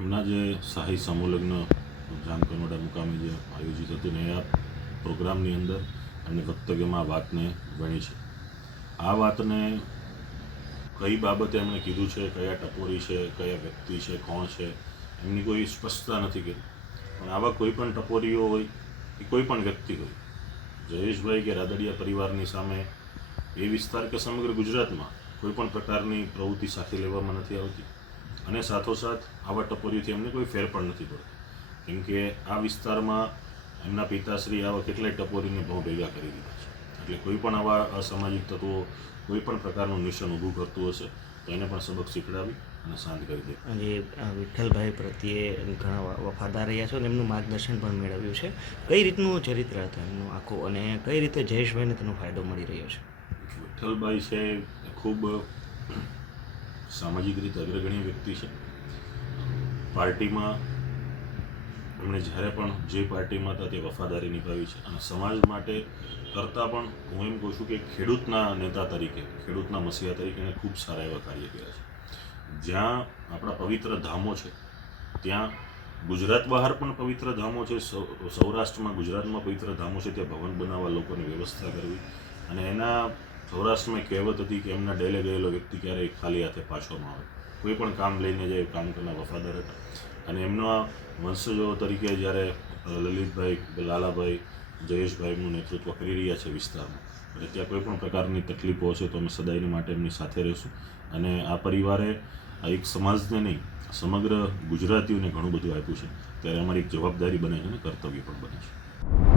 હમણાં જે શાહી સમૂહલગ્ન જામકંડોળા મુકામે જે આયોજિત હતું ને આ પ્રોગ્રામની અંદર એમણે વક્તવ્યમાં આ વાતને વણી છે. આ વાતને કઈ બાબતે એમણે કીધું છે, કયા ટપોરી છે, કયા વ્યક્તિ છે, કોણ છે, એમની કોઈ સ્પષ્ટતા નથી કરી. પણ આવા કોઈ પણ ટપોરીઓ હોય કે કોઈ પણ વ્યક્તિ હોય, જયેશભાઈ કે રાદડિયા પરિવારની સામે એ વિસ્તાર કે સમગ્ર ગુજરાતમાં કોઈ પણ પ્રકારની પ્રવૃત્તિ સાથે લેવામાં નથી આવતી અને સાથોસાથ આવા ટપોરીઓથી એમને કોઈ ફેર પણ નથી પડતો. કેમ કે આ વિસ્તારમાં એમના પિતાશ્રી આવા કેટલાય ટપોરીને બહુ ભેગા કરી દીધા છે. એટલે કોઈ પણ આવા અસામાજિક તત્વો કોઈ પણ પ્રકારનું નિશાન ઊભું કરતું હશે તો એને પણ સબક શીખડાવી અને શાંત કરી દે. જે વિઠ્ઠલભાઈ પ્રત્યે ઘણા વફાદાર રહ્યા છો અને એમનું માર્ગદર્શન પણ મેળવ્યું છે. કઈ રીતનું ચરિત્ર હતું એમનું આખું અને કઈ રીતે જયેશભાઈને તેનો ફાયદો મળી રહ્યો છે? વિઠ્ઠલભાઈ છે એ ખૂબ સામાજિક રીતે અગ્રગણ્ય વ્યક્તિ છે. પાર્ટીમાં એમણે જ્યારે પણ જે પાર્ટીમાં હતા તે વફાદારી નિભાવી છે અને સમાજ માટે કરતાં પણ હું એમ કહું છું કે ખેડૂતના નેતા તરીકે, ખેડૂતના મસીહા તરીકે એણે ખૂબ સારા એવા કાર્ય કર્યા છે. જ્યાં આપણા પવિત્ર ધામો છે ત્યાં ગુજરાત બહાર પણ પવિત્ર ધામો છે, સૌરાષ્ટ્રમાં ગુજરાતમાં પવિત્ર ધામો છે, ત્યાં ભવન બનાવવા લોકોની વ્યવસ્થા કરવી. અને એના સૌરાષ્ટ્રમાં કહેવત હતી કે એમના ડેલે ગયેલો વ્યક્તિ ક્યારેય ખાલી હાથે પાછો ન આવે. કોઈ પણ કામ લઈને જાય, કામ કરનાર વફાદાર હતા. અને એમના વંશજો તરીકે જ્યારે લલિતભાઈ, લાલાભાઈ, જયેશભાઈ એમનું નેતૃત્વ કરી રહ્યા છે વિસ્તારમાં, અને ત્યાં કોઈ પણ પ્રકારની તકલીફો હશે તો અમે સદાયને માટે એમની સાથે રહીશું. અને આ પરિવારે આ એક સમાજને નહીં, સમગ્ર ગુજરાતીઓને ઘણું બધું આપ્યું છે. ત્યારે અમારી એક જવાબદારી બને છે અને કર્તવ્ય પણ બને છે.